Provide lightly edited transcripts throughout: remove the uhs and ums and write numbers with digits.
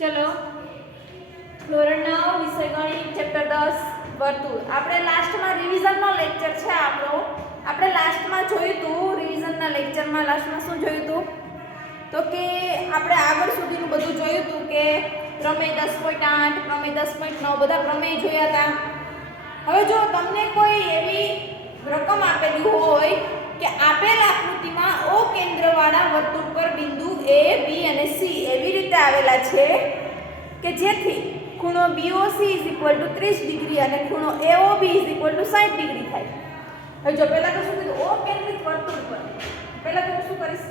चलो ધોરણ 9 વિષય ગણિત ચેપ્ટર 10 વર્તુળ। આપણે લાસ્ટમાં રિવિઝનનો લેક્ચર છે આપણો। આપણે લાસ્ટમાં જોયું હતું રિવિઝનના લેક્ચરમાં લાસ્ટમાં શું જોયું હતું તો કે આપણે આગળ સુધીનું બધું જોયું હતું કે પ્રમેય 10.8 પ્રમેય 10.9 બધા પ્રમેય જોયા હતા। હવે જો તમને કોઈ એવી રકમ આપેલી હોય કે આપેલ આકૃતિમાં O કેન્દ્રવાળા વર્તુળ પર બિંદુ A B અને C એવી રીતે આવેલા છે કે જેથી ખૂણો BOC = 30 ડિગ્રી અને ખૂણો AOB = 60 ડિગ્રી થાય। હવે જો પહેલા તો શું કીધું O કેન્દ્રિત વર્તુળ પર પહેલા તો હું શું કરીશ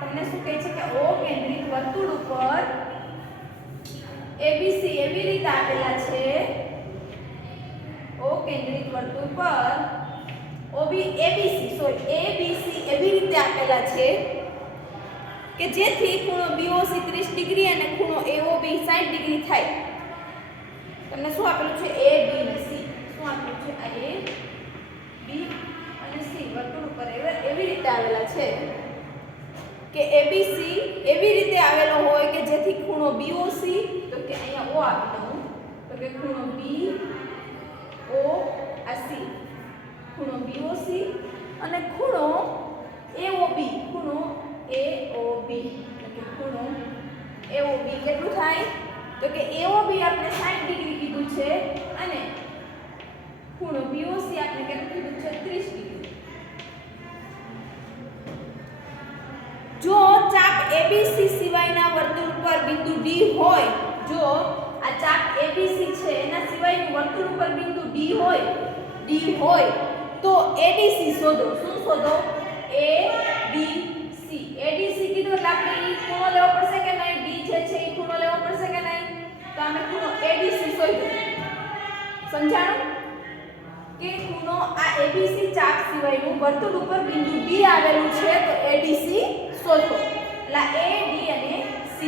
તમને શું કહે છે કે O કેન્દ્રિત વર્તુળ ઉપર ABC એવી રીતે આપેલા છે O કેન્દ્રિત વર્તુળ પર ABC એવી રીતે આપેલા છે કે જેથી ખૂણો BOC 30 ડિગ્રી અને ખૂણો AOB 60 ડિગ્રી થાય। તમને શું આપેલું છે A B અને C શું આપેલું છે A B અને C વર્તુળ ઉપર એવી રીતે આવેલા છે કે ABC એવી રીતે આવેલો હોય કે જેથી ખૂણો BOC તો કે અહીંયા O આપી દઉં તો કે ખૂણો B O આ C ખૂણો BOC અને ખૂણો AOB ખૂણો AOB એટલે કે ખૂણો AOB કેટલું થાય તો કે AOB આપણે 60 ડિગ્રી કીધું છે અને ખૂણો BOC આપણે કેટલું કીધું છે 30 ડિગ્રી। જો ચાપ ABC સિવાયના વર્તુળ પર બિંદુ D હોય જો આ ચાપ ABC છે એના સિવાયનું વર્તુળ ઉપર બિંદુ D હોય તો ADC શોધો। શું શોધો ADC કીધું એટલે આપણે ઈ ખૂણો લેવો પડશે કે નહીં D જે છે ઈ ખૂણો લેવો પડશે કે નહીં તો આપણે ખૂણો ADC શોધો। સમજાણું કે ખૂણો આ ABC ચાપ સિવાયનું વર્તુળ ઉપર બિંદુ D આવેલું છે તો ADC શોધો। એટલે A D અને C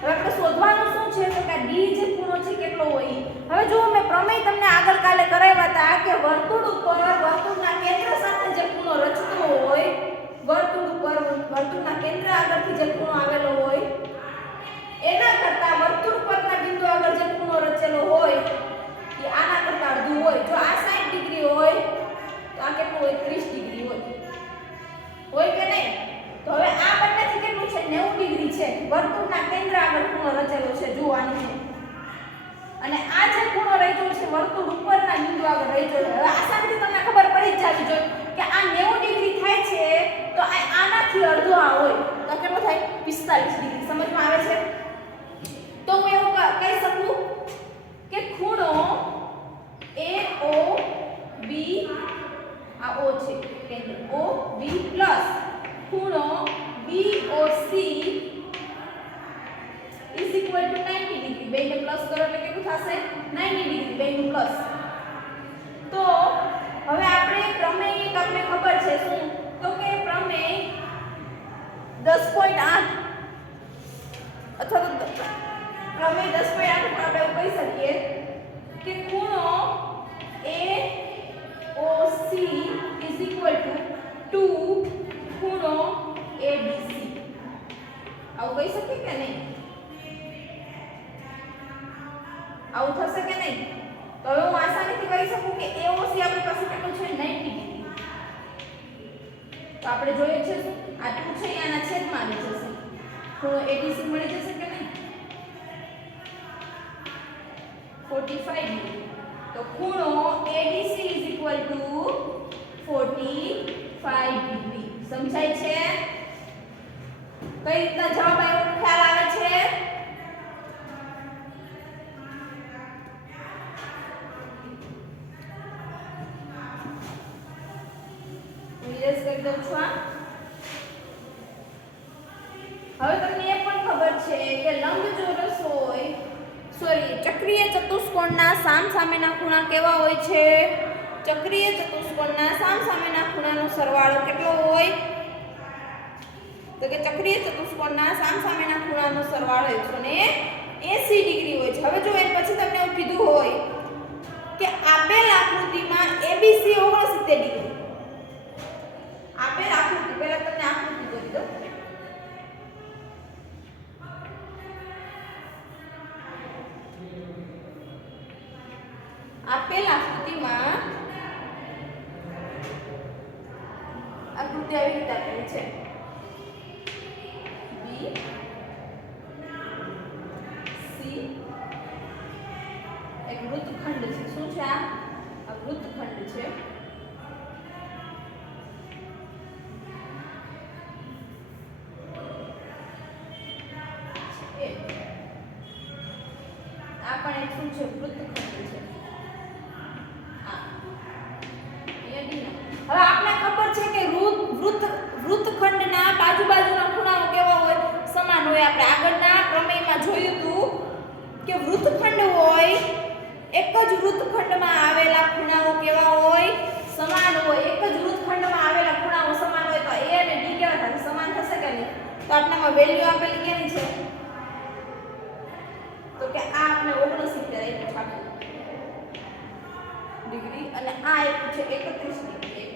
હવે આપણે શોધવાનું શું છે તો કે D જે ખૂણો છે કેટલો હોય। હવે જો મેં પ્રમેય તમને આગળ કાલે કરાવ્યા હતા કે વર્તુળ ઉપર વર્તુળના કેન્દ્ર સાથે જે ખૂણો રચતો હોય વર્તુળ ઉપર વર્તુળના કેન્દ્ર આગળથી જે ખૂણો આવેલો હોય એના કરતા વર્તુળ પરના બિંદુ આગળ જે ખૂણો રચેલો હોય એ આના કરતા અડધું હોય। જો આ 60 ડિગ્રી હોય તો આ કેટલું હોય 30 ડિગ્રી હોય કે નહીં તો હવે આ બંનેથી કેટલું છે 90 ડિગ્રી છે વર્તુળના કેન્દ્ર આગળ ખૂણો રચેલો છે જો આની છે અને આ જે ખૂણો રચ્યો છે વર્તુળ ઉપરના બિંદુ આગળ રચ્યો છે। હવે આસાનીથી તમને ખબર પડી જ જાવી જોઈએ કે આ 90 ડિગ્રી થાય છે તો આનાથી અડધો આ હોય તો કેટલો થાય 45 ડિગ્રી। સમજમાં આવે છે તો હું એવું કહી શકું કે ખૂણો AOB આ O છે કેન્દ્ર OB પ્લસ ખૂણો BOC is equal to 90 degree બેને પ્લસ કરો એટલે કેટલું થશે 90 ડિગ્રી બેનું પ્લસ। તો હવે આપણે પ્રમેય તમને ખબર છે શું તો કે પ્રમેય 10.8 અથવા તો પ્રમેય 10.8 પર આપણે કહી શકીએ કે ખૂણો AOC is equal to 2 ખૂણો ABC આવું કહી શકીએ કે નહીં આવું થશે કે નહીં તો હવે હું આસાનીથી કહી શકું કે AOC આપણી પાસે કેટલું છે 90 ડિગ્રી તો આપણે જોઈએ છે આ 2 છે આના છેદમાં આવી જશે ખૂણો ADC મળી જશે કે નહીં 45 ડિગ્રી તો ખૂણો ADC = 45 ડિગ્રી। સમજાય છે કઈ રીતના જવાબ આવ્યો ખ્યાલ આવે છે વિરેશ કરી દઉં છું હવે તમને એ પણ ખબર છે કે લંબચોરસ હોય ચક્રીય ચતુષ્કોણના સામસામેના ખૂણા કેવા હોય છે ચક્રીય ચતુષ્કોણના સામસામેના ખૂણાનો સરવાળો કેટલો હોય તો કે ચક્રીય ચતુષ્કોણના સામસામેના ખૂણાનો સરવાળો 180 ડિગ્રી હોય છે। હવે જો એ પછી તમને એવું કીધું હોય કે આપેલ આકૃતિમાં ABC 69 ડિગ્રી આપેલ આકૃતિ પહેલા તમને આકૃતિ દોરી દો આપેલ આકૃતિમાં આકૃતિ આવી રીતે આપેલી છે બી સી એક વૃત્તખંડ છે શું છે આ વૃત્તખંડ છે આ પણ એક શું છે વૃત્તખંડ છે હવે આપને ખબર છે કે વૃત્તખંડના બાજુના ખૂણાઓ કેવા હોય સમાન હોય આપણે આગળના પ્રમેયમાં જોયું હતું કે વૃત્તખંડ હોય એક જ વૃત્તખંડમાં આવેલા ખૂણાઓ કેવા હોય સમાન હોય એક જ વૃત્તખંડમાં આવેલા ખૂણાઓ સમાન હોય તો a અને d કેવા થશે સમાન થશે કે નહીં તો આપણામાં વેલ્યુ આપેલી કેની છે તો કે આ આપણે 69 આપ્યું છે ડિગ્રી અને આ આપ્યું છે 31 ડિગ્રી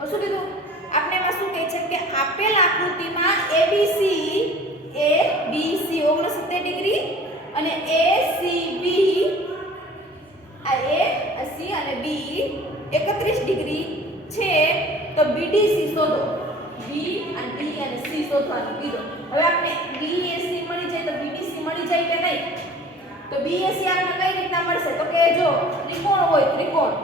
શું કીધું આપણે એમાં શું કહે છે કે આપેલ આકૃતિમાં ABC 69 ડિગ્રી અને ACB આ A C અને B 31 ડિગ્રી છે તો BDC શોધો B અને D અને C શોધવાનું કીધું હવે આપણે BAC મળી જાય તો BDC મળી જાય કે નહીં તો BAC આપણે કઈ રીતના મળશે તો કે જો ત્રિકોણ હોય ત્રિકોણ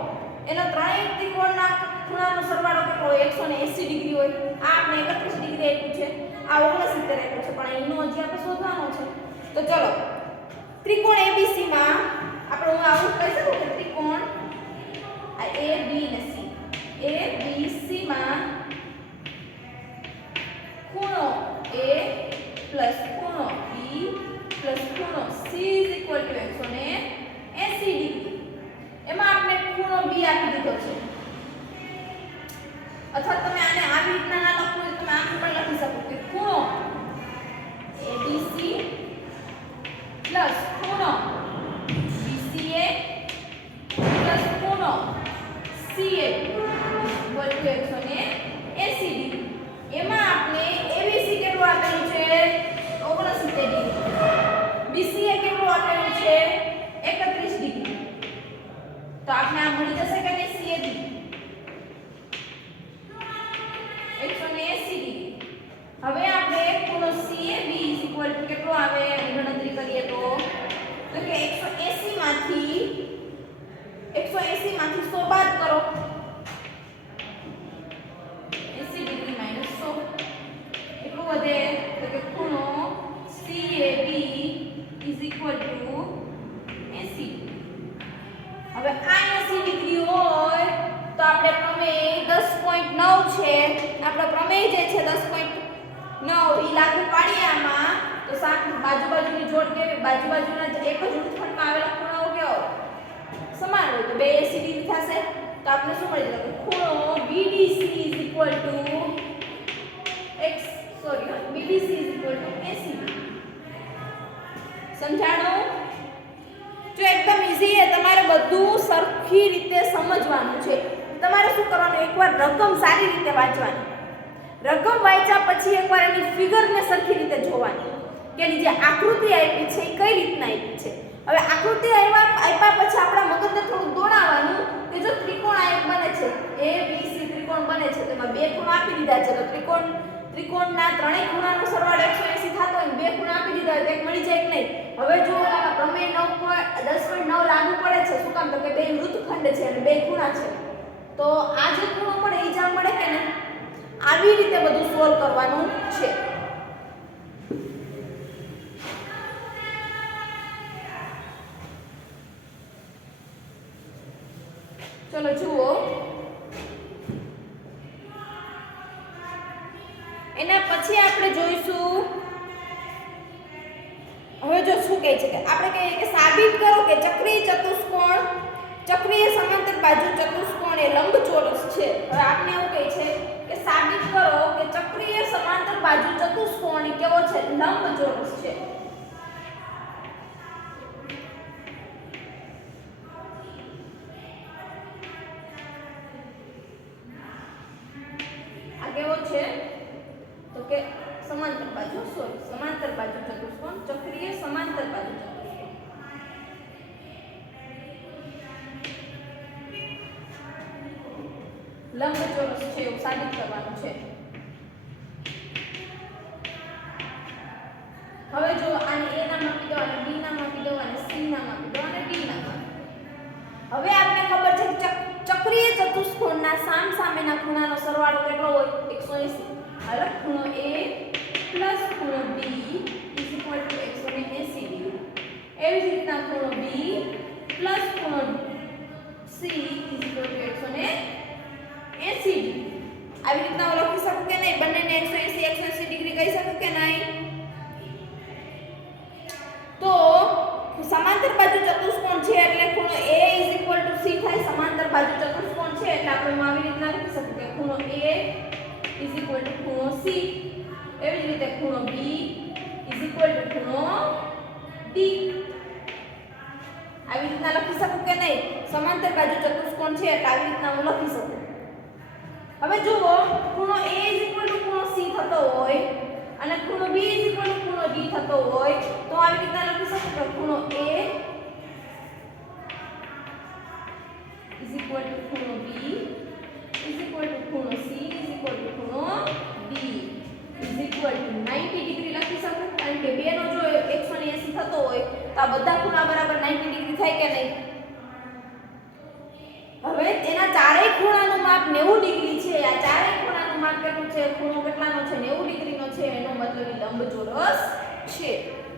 એનો ત્રણેય ત્રિકોણના ખૂણાનો સરવાળો કેટલો હોય 180 ડિગ્રી હોય આ આપણે 31 ડિગ્રી આપ્યું છે આ 69 આપ્યું છે પણ એનો હજી આપણે શોધવાનો છે તો ચલો ત્રિકોણ ABC માં આપણે હું આવું કહી શકું કે ત્રિકોણ આ A B અને C ABC માં ખૂણો A પ્લસ ખૂણો B પ્લસ ખૂણો C = 180 ડિગ્રી એમાં આપણે ખૂણો B આપી દીધો છે અથવા તમે આને આવી રીતના ના લખો તો તમે આમ પણ લખી શકો કે ખૂણો ABC પ્લસ ખૂણો BCA પ્લસ ખૂણો CA = 180 ડિગ્રી એમાં આપણે ABC કેટલું આપેલું છે 69 ડિગ્રી BCA કેટલું આપેલું છે 31 ડિગ્રી તો આપણે આ મળી જશે કે નહીં CAB 180 ડિગ્રી હવે આપણે ખૂણો CAB = કેટલો આવે એની ગણતરી કરીએ તો કે 180 માંથી 100 બાદ કરો 80 ડિગ્રી માઈનસ 100 કેટલું વધે તો કે ખૂણો CAB = 80 હવે આ 80 ડિગ્રી હોય તો આપણે પ્રમેય 10.9 છે આપણો પ્રમેય જે છે 10.9 ઈ લાગુ પાડીએ આમાં તો બાજુની જોડ કેવી બાજુના એક જ વૃત્તખંડમાં આવેલા ખૂણાઓ કેવો સમાન હોય તો બે 80 ડિગ્રી થશે તો આપણે શું મળી જશે ખૂણો BDC = BDC = 80 સમજાણું જો એકદમ ઈઝી છે તમારે બધું સરખી રીતે સમજવાનું છે તમારે શું કરવાનું એકવાર રકમ સારી રીતે વાંચવાની રકમ વાંચ્યા પછી એકવાર એની ફિગરને સરખી રીતે જોવાની કે એની જે આકૃતિ આપી છે એ કઈ રીતના આપી છે હવે આકૃતિ આપ્યા પછી આપણા મગજને થોડું દોડાવવાનું કે જો ત્રિકોણ આ એક બને છે ABC ત્રિકોણ બને છે તેમાં બે ખૂણા આપી દીધા છે તો ત્રિકોણના ત્રણેય ખૂણાનો સરવાળો 180 થતો હોય બે ખૂણા આપી દીધા હોય તો એક મળી જાય કે નહીં હવે જો આમાં પ્રમેય 10.9 લાગુ પડે છે શું કામ તો કે બે વૃત્તખંડ છે અને બે ખૂણા છે તો આ જે ખૂણો મળે એ જાણ મળે કે નહીં આવી રીતે બધું સોલ્વ કરવાનું છે ચલો જુઓ એના પછી આપણે જોઈશું હવે જો શું કહે છે કે આપણે કહીએ કે સાબિત કરો કે ચક્રીય સમાંતર બાજુ ચતુષ્કોણ એ લંબચોરસ છે હવે આપણે એવું કહે છે કે સાબિત કરો કે ચક્રીય સમાંતર બાજુ ચતુષ્કોણ કેવો છે લંબચોરસ છે આ કેવો છે તો કે સમાંતર બાજુ ચતુષ્કોણ ચક્રીય સમાંતર બાજુ ચતુષ્કોણ લંબચોરસ છે એવું સાબિત કરવાનું છે. હવે જો આને a નામ આપી દો અને b નામ આપી દો અને c નામ આપી દો અને d નામ આપી દો. હવે આપણને ખબર છે કે ચક્રીય ચતુષ્કોણના સામસામેના ખૂણાનો સરવાળો કેટલો હોય 180. હાલો ખૂણો a પ્લસ ખૂણો b is equal to 180 degree. એવી જ રીતના ખૂણો b પ્લસ ખૂણો c is equal to 180 degree. આવી રીતના હું લખી શકું કે નહીં? બંનેને 180 ડિગ્રી કહી શકું કે નહીં? તો સમાંતર બાજુ ચતુષ્કોણ છે એટલે ખૂણો a is equal to c થાય. સમાંતર બાજુ ચતુષ્કોણ છે એટલે આપણે આવી રીતના લખી શકીએ કે ખૂણો a ઇઝ ઇક્વલ ટુ ખૂણો c. એવી જ રીતે ખૂણો b ઇઝ ઇક્વલ ટુ ખૂણો d. આવી રીતના લખી શકું કે નહીં? સમાંતર બાજુ ચતુષ્કોણ છે એટલે આવી રીતના હું લખી શકું. હવે જુઓ ખૂણો a ઇઝ ઇક્વલ ટુ ખૂણો c થતો હોય અને ખૂણો b ઇઝ ઇક્વલ ટુ ખૂણો d થતો હોય તો આવી રીતના લખી શકું કે ખૂણો a ઇઝ ઇક્વલ ટુ ખૂણો b ઇઝ ઇક્વલ ટુ ખૂણો c ઇઝ ઇક્વલ ટુ ખૂણો d is equal to 90 degree લખી શકું. કારણ કે બે નો જો 180 થતો હોય તો આ બધા ખૂણા બરાબર 90 ડિગ્રી થાય કે નહીં? હવે તેના ચારેય ખૂણાનું માપ 90 ડિગ્રી છે. આ ચારેય ખૂણાનું માપ કેટલું છે? ખૂણો કેટલાનો છે? 90 ડિગ્રીનો છે. એનો મતલબ એ લંબચોરસ છે.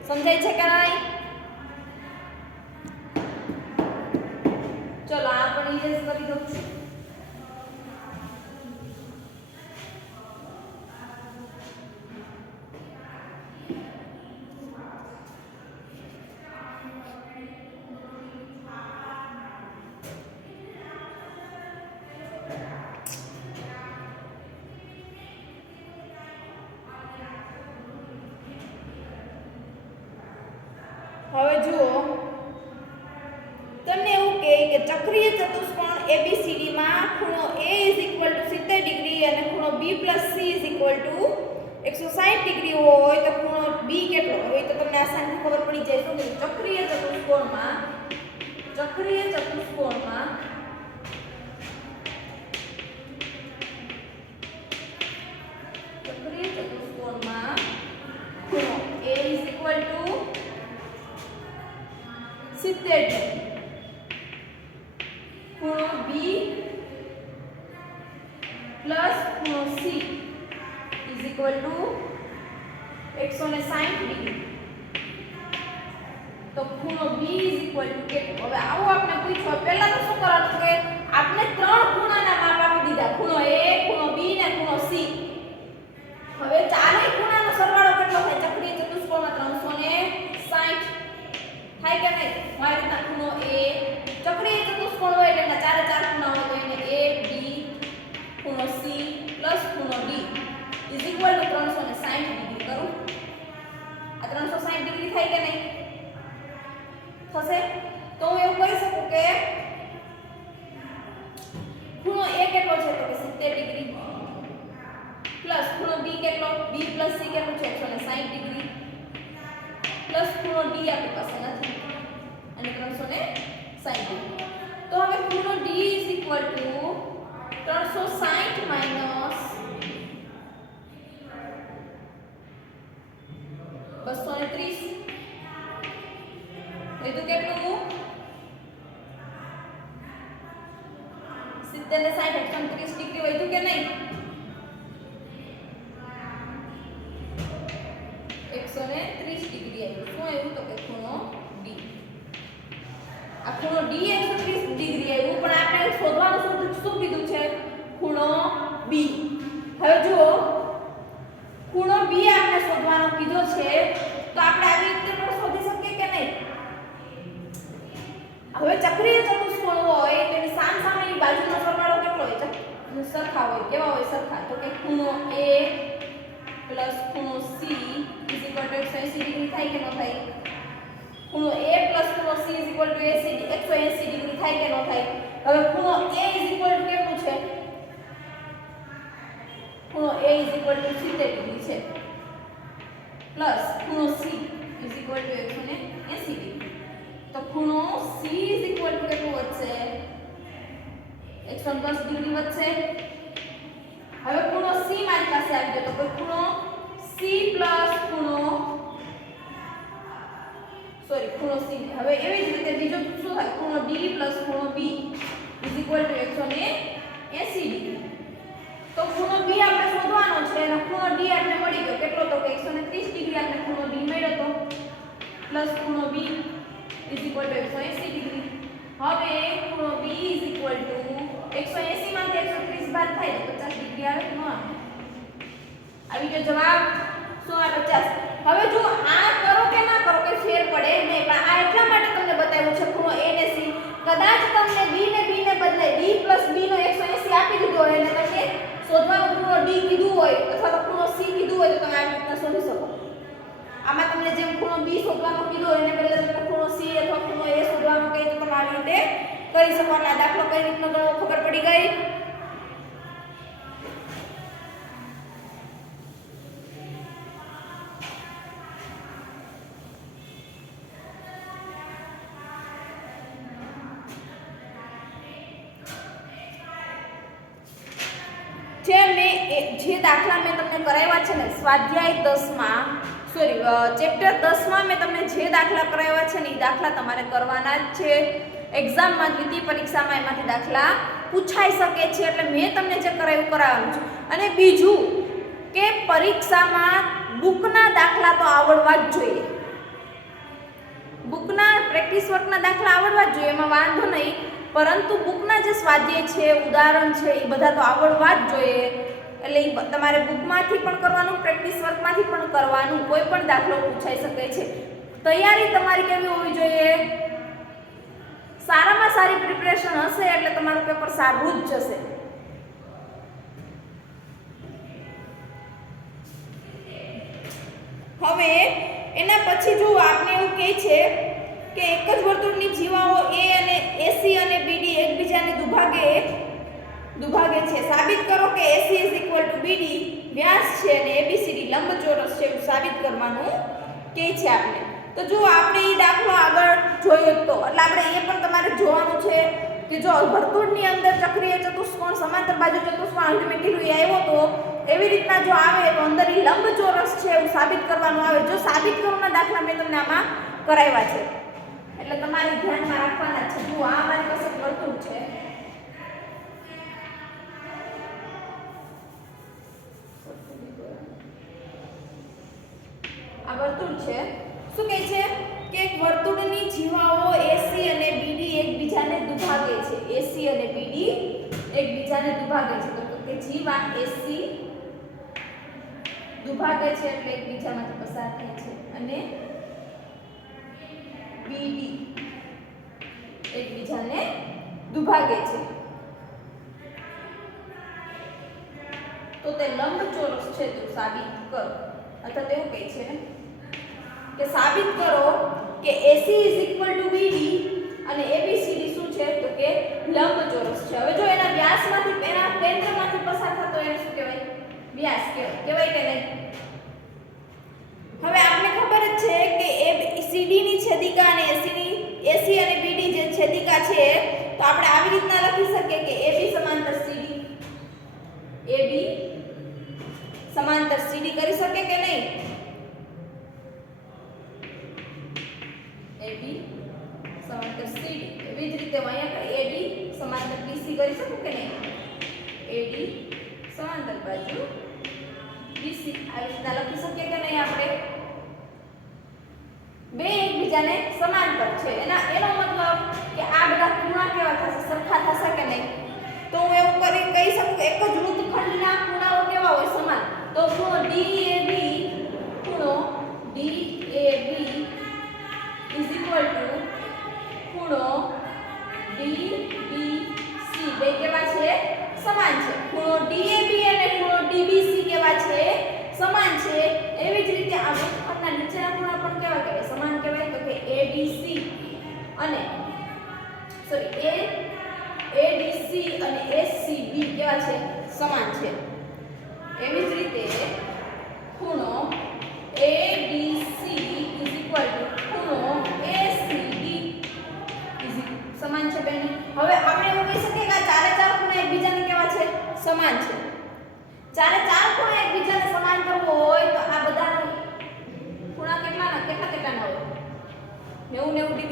સમજાય છે કે નહીં? ચલો આ પણ ઇરેઝ કરી દઉં છું. હવે જુઓ તમને એવું કહે કે ચક્રીય ચતુષ્કોણ ABCD માં ખૂણો A is equal to 70 degree અને ખૂણો B + C is equal to 160 degree હોય તો ખૂણો B કેટલો હોય? તો તમને આસાનીથી ખબર પડી જાય. શું કે ચક્રીય ચતુષ્કોણમાં ખૂણો A is equal to 70 degree, ખૂણો B પ્લસ ખૂણો C is equal to 160 degree. તો ખૂણો B ઇઝ ઇક્વલ ટુ કેટલો? હવે આવું આપણે પૂછ્યું. પહેલા તો શું કરવાનું કે આપણે ત્રણ ખૂણાના માપ આપી દીધા, ખૂણો A, ખૂણો B ને ખૂણો C. હવે ચારેય ખૂણાનો સરવાળો કેટલો થાય? ચક્રીય ચતુષ્કોણમાં 360 થાય કે નહીં? મારી રીતના ખૂણો A, ચક્રીય ચતુષ્કોણ હોય એટલે એના ચારે ચાર ખૂણા હોય તો એને A, B, ખૂણો C પ્લસ ખૂણો D is equal to 360 degree કરું. આ 360 ડિગ્રી થાય કે નહીં? થશે. તો હું એવું કહી શકું કે ખૂણો A કેટલો છે? તો કે 70 ડિગ્રી પ્લસ ખૂણો B કેટલો? B પ્લસ C કેટલું છે? 160 ડિગ્રી પ્લસ ખૂણો D આપણી પાસે નથી અને 360 ડિગ્રી. તો હવે ખૂણો D is equal to 360 minus 230. એ તો કેટલું? 70 ને 60 130 ડિગ્રી વધ્યું કે નહીં? 130 ડિગ્રી આવ્યું. શું આવ્યું? તો કે ખૂણો D. આ ખૂણો D 130 ડિગ્રી આવ્યું પણ આપણે શોધવાનું શું કીધું છે? ખૂણો B. હવે જુઓ ખૂણો B આપણે શોધવાનો કીધો છે તો આપણે આવી રીતે પણ શોધી શકીએ કે નહીં? હવે ચક્રીય ચતુષ્કોણ હોય તો એની સામસામેની બાજુનો સરવાળો કેટલો હોય? સરખા હોય. કેવા હોય? સરખા. તો કે ખૂણો A પ્લસ ખૂણો C is equal to 180 degree થાય કે ન થાય? ખૂણો A પ્લસ ખૂણો C is equal to 180 degree થાય કે ન થાય? હવે ખૂણો A ઇઝ ઇક્વલ ટુ કેટલું છે? ખૂણો A is equal to 70 degree છે પ્લસ ખૂણો C is equal to 180 degree. તો ખૂણો C ઇઝ ઇક્વલ ટુ કેટલું વધશે? 110 ડિગ્રી વધશે. હવે ખૂણો C મારી પાસે આવી ગયો, તો કોઈ ખૂણો C પ્લસ ખૂણો C. હવે એવી જ રીતે બીજો શું થાય, ખૂણો D પ્લસ ખૂણો B is equal to 180 degree. તો ખૂણો B આપણે શોધવાનો છે અને ખૂણો D આપણે મળી ગયો કેટલો, તો કે 130 ડિગ્રી આપણે ખૂણો D મળ્યો તો પ્લસ ખૂણો B is equal to 180 degree. હવે ખૂણો B ઇઝ ઇક્વલ ટુ 180 માંથી 130 બાદ થાય તો 50 ડિગ્રી આવે ન આવે. આવી ગયો જવાબ 150. હવે જો આ કરો કે ના કરો કે ફેર પડે નહીં, પણ આ એટલા માટે તમને બતાવ્યું છે ખૂણો A ને C. કદાચ તમને B ને B ને બદલે D પ્લસ B નો 180 આપી દીધો હોય અને તમને શોધવાનો ખૂણો D કીધું હોય અથવા તો ખૂણો C કીધું હોય તો તમે આવી રીતના શોધી શકો. આમાં તમને જેમ ખૂણો B શોધવાનો કીધો હોય એને બદલે તમને ખૂણો C અથવા ખૂણો A શોધવાનો કહે તો તમે આવી રીતે કરી શકો. એટલે આ દાખલો કઈ રીતનો ગણવો ખબર પડી ગઈ. જે દાખલા મેં તમને કરાવ્યા છે ને સ્વાધ્યાય 10 માં ચેપ્ટર 10 માં મેં તમને જે દાખલા કરાવ્યા છે ને એ દાખલા તમારે કરવાના જ છે. એક્ઝામમાં દ્વિતીય પરીક્ષામાં એમાંથી દાખલા પૂછાઈ શકે છે, એટલે મેં તમને જે કરાવ્યું કરાવવાનું છે. અને બીજું કે પરીક્ષામાં બુકના દાખલા તો આવડવા જ જોઈએ. બુકના પ્રેક્ટિસ વર્કના દાખલા આવડવા જ જોઈએ, એમાં વાંધો નહીં, પરંતુ બુકના જે સ્વાધ્યાય છે, ઉદાહરણ છે, એ બધા તો આવડવા જ જોઈએ. એટલે તમારે બુકમાંથી પણ કરવાનું, પ્રેક્ટિસ વર્કમાંથી પણ કરવાનું. કોઈ પણ દાખલો પૂછાઈ શકે છે. તૈયારી તમારી કેવી હોવી જોઈએ? સારામાં સારી પ્રિપરેશન હશે એટલે તમારું પેપર સારું જ જશે. હવે એના પછી જો આપણે એવું કહે છે કે એક જ વર્તુળની જીવાઓ A અને AC અને BD એકબીજાને દુભાગે છે. સાબિત કરો કે AC BD વ્યાસ છે અને ABCD લંબચોરસ છે, એવું સાબિત કરવાનું કહે છે આપણે. તો જો આપણે એ દાખલો આગળ જોયો તો એટલે આપણે એ પણ તમારે જોવાનું છે કે જો વર્તુળની અંદર ચક્રીય ચતુષ્કોણ, સમાંતર બાજુ ચતુષ્કોણ અલ્ટિમેટલી આવ્યો તો એવી રીતના જો આવે તો અંદર એ લંબચોરસ છે એવું સાબિત કરવાનું આવે. જો સાબિત કરવાના દાખલા મેં તમને આમાં કરાવ્યા છે એટલે તમારે ધ્યાનમાં રાખવાના છે. જો આ મારી પાસે વર્તુળ છે, આ વર્તુળ છે. શું કહે છે કે એક વર્તુળની જીવાઓ AC અને BD એકબીજાને દુભાગે છે. AC અને BD એકબીજાને દુભાગે છે. તો કે જીવા AC દુભાગે છે એટલે એકબીજામાંથી પસાર થાય છે અને BD એકબીજાને દુભાગે છે. તો તે લંબચોરસ છે તો સાબિત કરો. અથવા તેવું કહે છે કે સાબિત કરો કે AC BD અને ABCD શું છે તો કે લંબચોરસ છે. હવે જો એના વ્યાસમાંથી, એના કેન્દ્રમાંથી પસાર થતો એને શું કહેવાય? વ્યાસ કહેવાય કે નહીં? હવે આપણે ખબર જ છે કે ABCD ની છેદિકા અને AC અને BD જે છેદિકા છે તો આપણે આવી રીતના લખી શકીએ કે AB સમાંતર CD, AB સમાંતર CD કરી શકે કે નહીં? AB સમાંતર CD. એવી જ રીતે અહીંયા AD સમાંતર BC કરી શકું કે નહીં? AD સમાંતર બાજુ BC આવી રીતના લખી શકીએ કે નહીં? આપણે બે એકબીજાને સમાંતર છે એનો મતલબ કે આ બધા ખૂણા કેવા થશે? સરખા થશે કે નહીં? તો હું એવું કહી શકું કે એક જ વૃત્તખંડના ખૂણાઓ કેવા હોય? સમાન. તો ખૂણો DAB ઇઝ ઇક્વલ ટુ ખૂણો DBC બે કેવા છે? સમાન છે. ખૂણો DAB અને ખૂણો DBC કેવા છે? સમાન છે. એવી જ રીતે આ વૃત્તખંડના નીચેના ખૂણા પણ કેવા કહેવાય? સમાન કહેવાય. તો કે ADC અને SCB કેવા છે? સમાન છે. એવી જ રીતે ખૂણો ABC ઇઝ ઇક્વલ ટુ ખૂણો ACD સમાન છે બેન. હવે આપણે એવું કહી શકીએ કે આ ચારે ચાર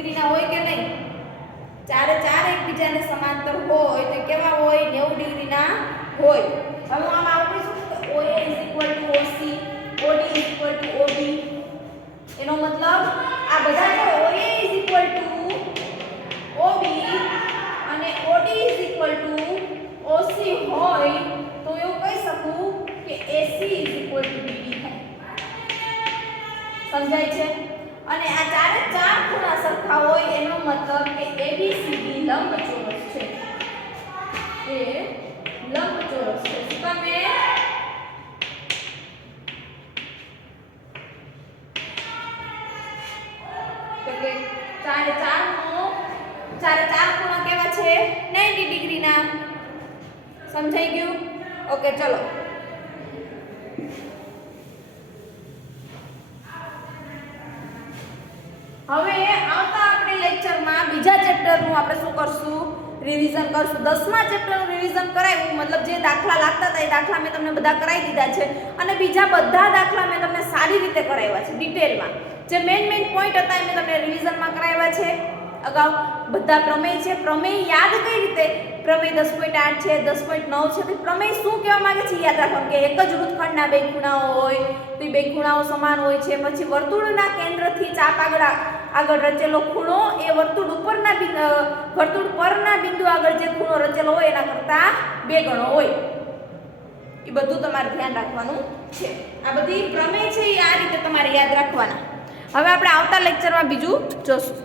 ડિગ્રીના હોય કે નહીં? ચારે ચાર એકબીજાને સમાંતર હોય તો કેવા હોય? 90 ડિગ્રીના હોય. હવે હું આમાં આવું કહીશું કે OA OC, OD OB. એનો મતલબ આ બધા જો OA OB અને OD OC હોય તો એવું કહી શકું કે AC BD થાય. સમજાય છે? અને આ ચારે ચાર ખૂણા સરખા હોય એનો મતલબ કે ABCD લંબચોરસ છે. એ લંબચોરસ છે. શું તમે તો કે ચારે ચાર ખૂણા કેવા છે? 90 ડિગ્રીના. સમજાઈ ગયું? ઓકે ચલો. હવે આવતા આપણે લેક્ચરમાં બીજા ચેપ્ટરનું આપણે શું કરશું? રિવિઝન કરશું. 10મા ચેપ્ટરનું રિવિઝન કરાવ્યું, મતલબ જે દાખલા લાગતા હતા એ દાખલા મેં તમને બધા કરાવી દીધા છે અને બીજા બધા દાખલા મેં તમને સારી રીતે કરાવ્યા છે ડિટેલમાં. જે મેઇન પોઈન્ટ હતા એ મેં તમને રિવિઝનમાં કરાવ્યા છે. અગાઉ બધા પ્રમેય છે. પ્રમેય યાદ કઈ રીતે? પ્રમેય 10.8 છે, 10.9 છે. તો પ્રમેય શું કહેવા માંગે છે યાદ રાખવાનું કે એક જ વૃત્તખંડના બે ખૂણાઓ હોય તો બે ખૂણાઓ સમાન હોય છે. પછી વર્તુળના કેન્દ્રથી ચાપ આગળ રચેલો ખૂણો એ વર્તુળ પરના બિંદુ આગળ જે ખૂણો રચેલો હોય એના કરતા 2 ગણો હોય. એ બધું તમારે ધ્યાન રાખવાનું છે. આ બધી પ્રમેય છે એ આ રીતે તમારે યાદ રાખવાના. હવે આપણે આવતા લેક્ચરમાં બીજું જોશું.